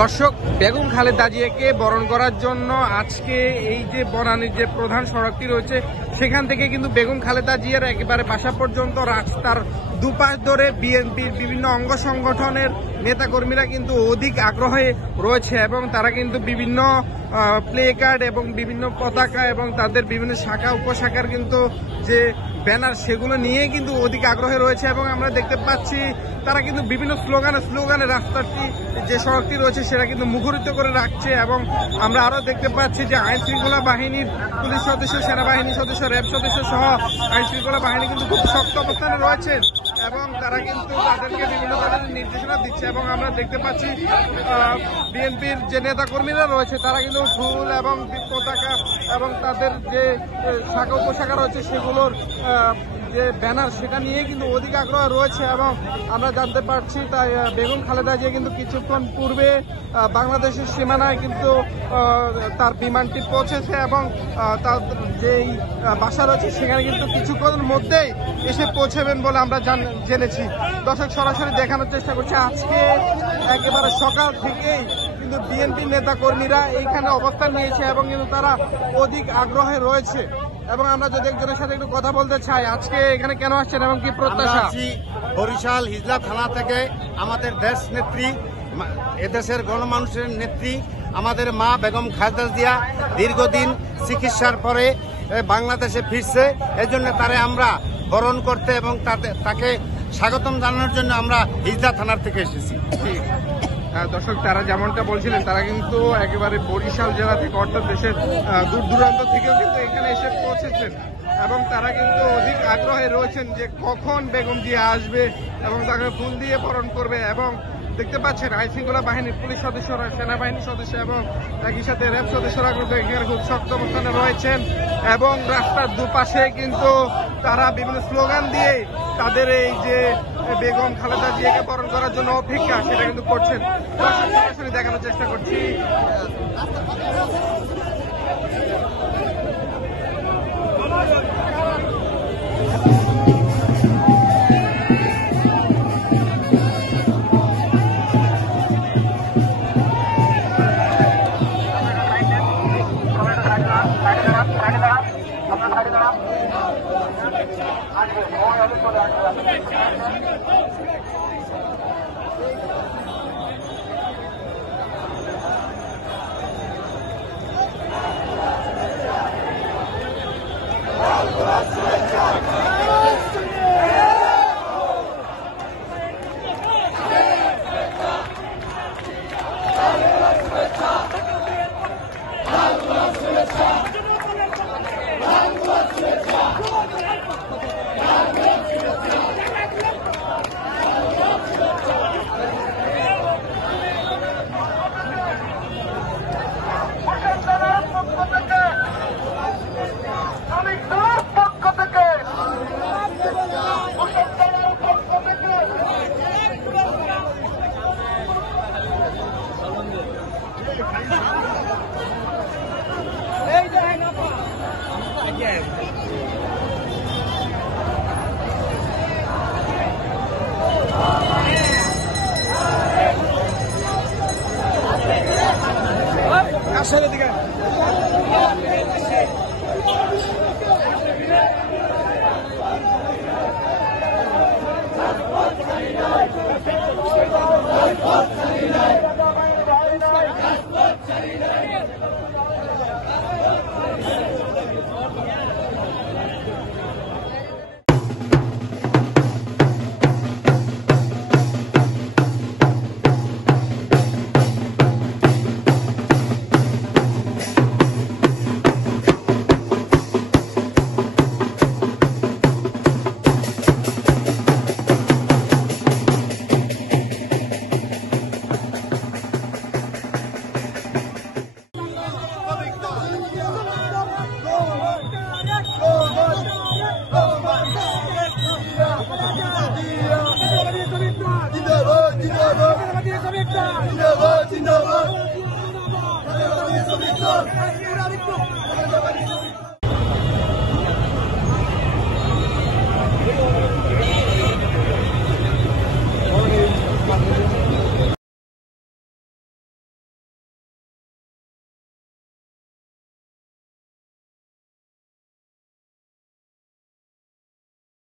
দর্শক, বেগম খালেদা জিয়াকে বরণ করার জন্য আজকে এই যে বনানীর যে প্রধান সড়কটি রয়েছে সেখান থেকে কিন্তু বেগম খালেদা জিয়ার একেবারে বাসা পর্যন্ত রাস্তার দুপাশ ধরে বিএনপির বিভিন্ন অঙ্গ সংগঠনের নেতাকর্মীরা কিন্তু অধিক আগ্রহে রয়েছে এবং তারা কিন্তু বিভিন্ন প্লে কার্ড এবং বিভিন্ন পতাকা এবং তাদের বিভিন্ন শাখা উপশাখার কিন্তু যে ব্যানার সেগুলো নিয়ে কিন্তু অধিক আগ্রহে রয়েছে এবং আমরা দেখতে পাচ্ছি তারা কিন্তু বিভিন্ন স্লোগানে রাস্তাটি যে সড়কটি রয়েছে সেটা কিন্তু মুখরিত করে রাখছে এবং আমরা আরো দেখতে পাচ্ছি যে আইন শৃঙ্খলা বাহিনীর পুলিশ সদস্য, সেনাবাহিনী সদস্য, র্যাব সদস্য সহ আইন শৃঙ্খলা বাহিনী কিন্তু খুব শক্ত অবস্থানে রয়েছে এবং তারা কিন্তু তাদেরকে বিভিন্ন ধরনের নির্দেশনা দিচ্ছে এবং আমরা দেখতে পাচ্ছি বিএনপির যে নেতা কর্মীরা রয়েছে তারা কিন্তু ফুল এবং পতাকা এবং তাদের যে শাখা উপশাখা রয়েছে সেগুলোর যে ব্যানার সেটা নিয়ে কিন্তু অধিক আগ্রহ রয়েছে এবং আমরা জানতে পারছি তাই বেগম খালেদা জিয়া কিন্তু কিছুক্ষণ পূর্বে বাংলাদেশের সীমানায় কিন্তু তার বিমানটি পৌঁছেছে এবং তার যেই বাসা রয়েছে সেখানে কিন্তু কিছুক্ষণের মধ্যেই এসে পৌঁছাবেন বলে আমরা জেনেছি। দর্শক, সরাসরি দেখানোর চেষ্টা করছি আজকে একেবারে সকাল থেকেই কিন্তু বিএনপি নেতা কর্মীরা এইখানে অবস্থান নিয়েছে এবং কিন্তু তারা অধিক আগ্রহে রয়েছে এবং আমরা যদি একজনের সাথে একটু কথা বলতে চাই, আজকে এখানে কেন আসছেন এবং কি প্রত্যাশা? বরিশাল হিজলা থানা থেকে আমাদের দেশ নেত্রী, এদেশের গণমানুষের নেত্রী আমাদের মা বেগম খালেদা জিয়া দীর্ঘদিন চিকিৎসার পরে বাংলাদেশে ফিরছে। এজন্য তারে আমরা বরণ করতে এবং তাকে স্বাগতম জানানোর জন্য আমরা হিজলা থানার থেকে এসেছি। দর্শক, তারা যেমনটা বলছিলেন তারা কিন্তু একেবারে বরিশাল জেলা থেকে অর্থাৎ দেশের দূর দূরান্ত থেকেও কিন্তু এখানে এসে পৌঁছেছেন এবং তারা কিন্তু অধিক আগ্রহে রয়েছেন যে কখন বেগম জিয়া আসবে এবং তাকে ফুল দিয়ে বরণ করবে এবং দেখতে পাচ্ছেন আইন শৃঙ্খলা বাহিনীর পুলিশ সদস্যরা, সেনাবাহিনী সদস্য এবং একই সাথে র্যাব সদস্যরা কিন্তু এখানে খুব শক্ত অবস্থানে রয়েছেন এবং রাস্তার দুপাশে কিন্তু তারা বিভিন্ন স্লোগান দিয়ে তাদের এই যে বেগম খালেদা জিয়াকে বরণ করার জন্য অপেক্ষা সেটা কিন্তু করছেন। সরাসরি দেখানোর চেষ্টা করছি। কাছের দিকে